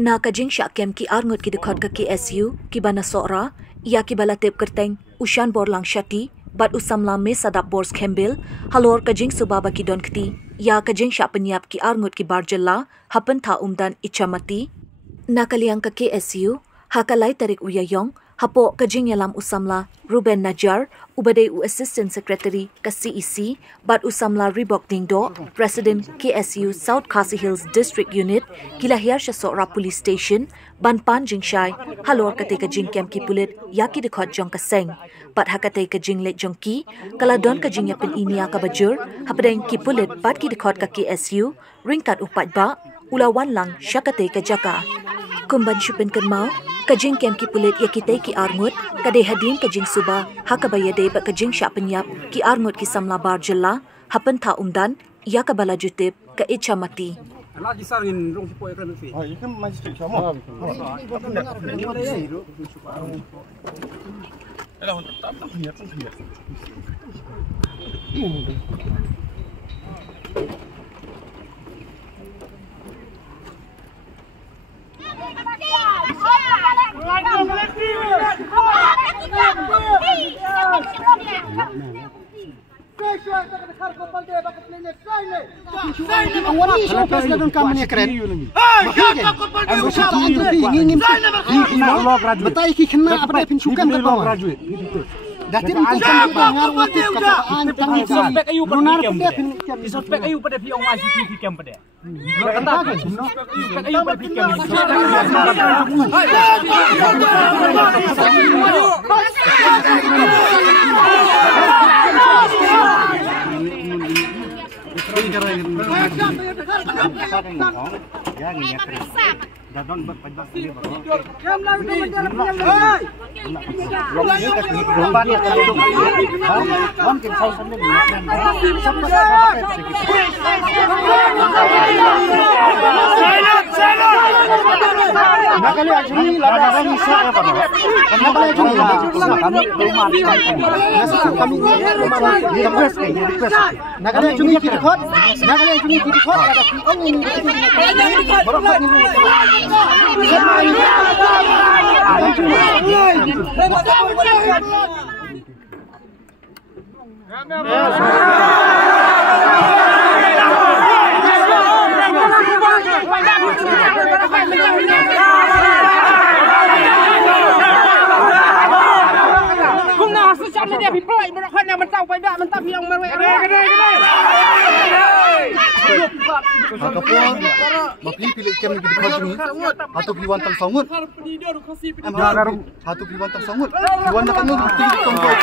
Na kajing syakem ki arngut ki dekat ke KSU ki bana sora ia ki balatep kerteng ushan borlang shati bat usamla me sadap bors kembil halor kajing subaba ki don kti ia kajing syak penyap ki arngut ki barjella hapen tha umdan ichamati na kaliang ke KSU hakalai tarik uyayong hapo kajing yalam usamla Ruben Najar ubade Assistant Secretary ke CEC bat usamla Ribok Dingdo President KSU South Khasi Hills District Unit kilahir Shasora Police Station Banpan Jingshai halor kate kajing kem ki pulit yaki dekhot jong kaseng bat hakate kajing let jongki kaladon kajing yapin inia ka bajur hapadeng ki pulit bat ki dekhot ka KSU ringkat upat ba ulawan lang syakate ka jaka kumban syupin kenmau kajing kem ki pulit yakite ki arngut kade hadin kajing suba hakabayade ba kajing syak penyap ki arngut ki samla bar jella hapen tha umdan ya ka bala jutip ka ichamati Alah disarin rong sipo ikan nanti. Oh, ikan masih cukup sama. Alah, tak lihat pun lihat. Suspek ayu pada piong ICTV cam pada. Ayu pada piong. Mapi pilih ikan lagi di kau ni, atau piwan tang sangut. Atau piwan tang sangut. Piwan tang sangut tinggi kompoi.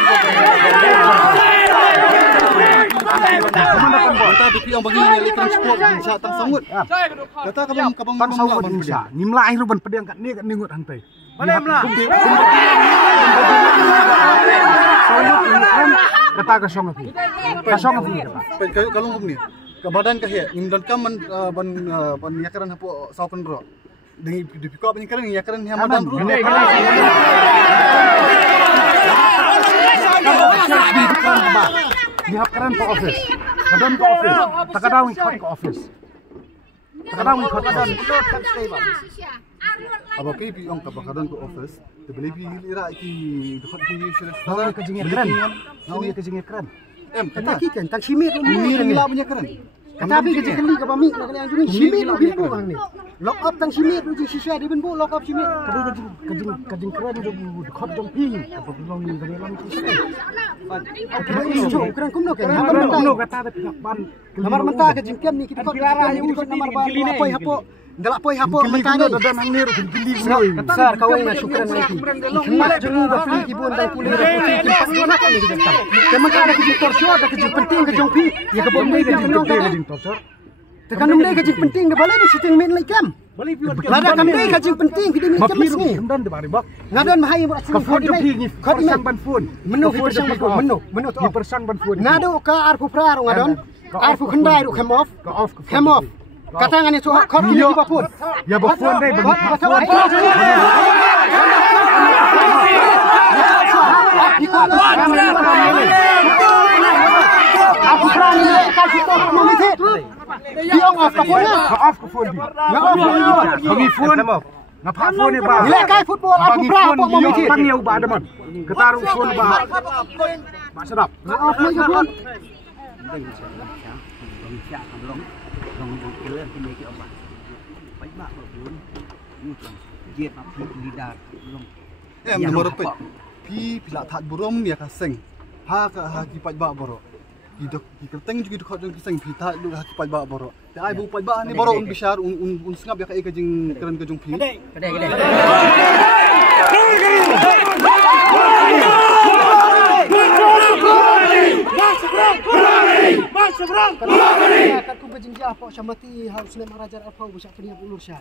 Kita di piang bagi ni ikan sport bisa tang sangut. Kata kabang tang sangut bisa. Nimla air ban pedang kat ni kat ningut hantai. Malamlah. Kata kasong api. Kasong api. Kalau ni. Kebadan kahya imdan kaman ban yakaran hapo saukan bro dengan di pikap ni keren yakaran yang madan bro di hakaran ke office kadan ke office takadaw ikot ke office takadaw ikot kadan apa pipi ang kabakadan ke office tebeli ira ki dekot ki sudah kejingnya keren kejingnya keren kata kan tak simit ni la punya keren tapi kerja kali ke pamik nak kena anjung simit lu binbu bang ni lock up tang simit lu siswa di binbu lock up simit tapi kejing keren tu khot jong pi apa belum ni dari lam tu itu keren kumno kan kumno kata ban namar mentah kejing kem ni kita kot namar apa hapo Galak poi hapo mentah ni dan angir gili sar kau ingat syukran lagi kemat jengu bafli kibun dan puli kimpak jona kan ni kita kemak ada kejing torsyo ada kejing penting kejong pi ya kebon ni kejing torsyo tekan ni kejing penting ke balai di siting main laikam lada kami kejing penting kita ni macam ni kemudian di bari bak ngadon bahaya buat sini kau ni kau persang ban phone menu tu persang ban phone ngado ka arku prar ngadon arku kendai ru come off Katangan itu kau pilih di bapun. Ya bapun deh bagi bapun. Aku berani kasih tahu Dia off ke phone. Off ke phone dia. Bagi phone. Ngapa phone ni ba? Nilai kai football aku berapa mau mikir. Panggil ba ada man. Ketaruh phone ba. Ba sedap. Off ke phone. Nomor pe. Pi pila that burom ya kaseng. Ha ki pat ba boro. Ki kerteng juga dukot jeng kaseng pi that lu ha ki pat ba boro. Ya ai bu pat ba ni boro un bishar un sengap ya kai ka jeng keren ka jong pi. Kat ku berjenjah Pak Syamati harus nak marajar apa busak kena ulur syah.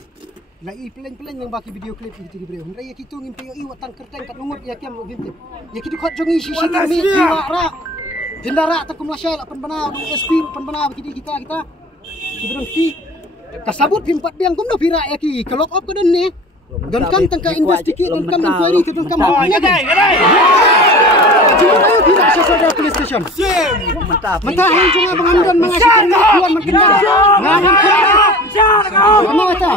Lai pelan-pelan yang baki video klip itu diberi. Raya kitu ngimpi yo iwat tang kerteng kat lumut ya kiam ngimpi. Ya kitu khat jongi sisi ni jiwa ra. Jendara takum lasyal apan bana du SP apan bana baki kita. Kiberang ti kasabut pimpat biang kumno pira ya ki kelok op kedan ni. Dan kan tangka investigate dan kan inquiry ke dan kan ya. Cuma ayo tidak sesuai police station. Mentah yang cuma pengambilan mengasihkan tuan mengenal. Kamu kata?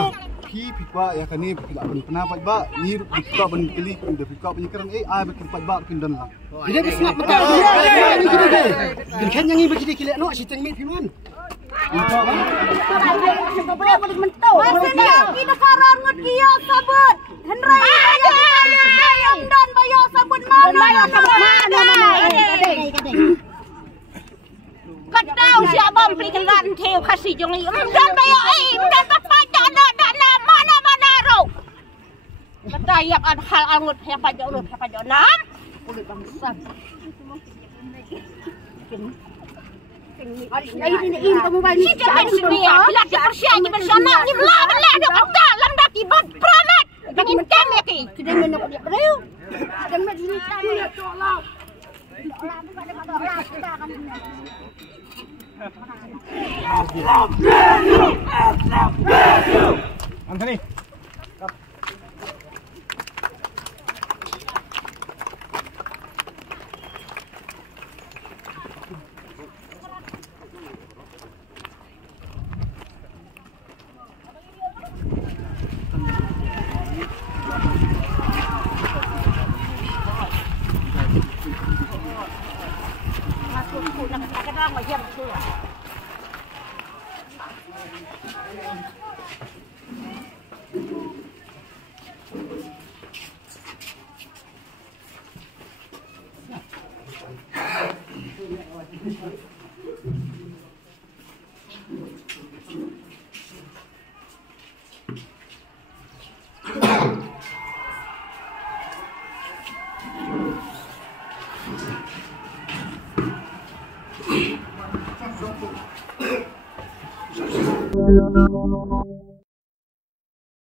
Pi ba ya kani pila ban penapat ba ni pika ban kili unda pika ban keren ai betul pat ba pindan lah. Tidak bisa mentah. Ini kita ke. Kan yang ini begini kile no si tengmi pinuan. Boleh balik mentau. Masih kita karan ngut kiyo sabut. Henry yang dan bayo sabut mana? Katau siapa beli kelan teu kasih jongi. Dan bayo dan apa dana mana ro. Kata yang hal angut yang pajak urut yang pajak nam. Boleh bangsa. Ini kamu balik. Jangan sini ya. Bila dipersian di bersama ni belah dok kita lambat ibad pramat. Bangin kami ki. Kita nak dia beriu. Dan mak sini tak tolong. Anthony.